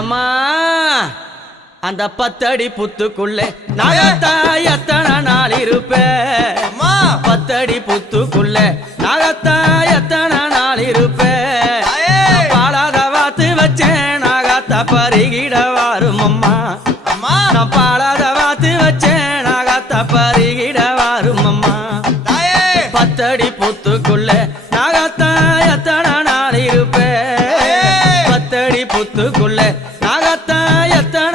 எம்மா அந்த 10 அடி புத்துக்குள்ளே நாகத்தா எத்தனை நாள் இருப்பேன் 10 அடி புத்துக்குள்ளே நாகத்தா எத்தனை நாள் இருப்பேன் பாலாத வாத்து வச்சேன் நாகத்தா பருகிட வாரும் அம்மா நான் பாலாத வாத்து வச்சேன் நாகத்தா பருகிட வாரும் அம்மா 10 அடி புத்துக்குள்ளே நாகத்தா எத்தனை நாள் இருப்பேன் 10 அடி புத்துக்குள்ளே நாகத்தா எத்தனை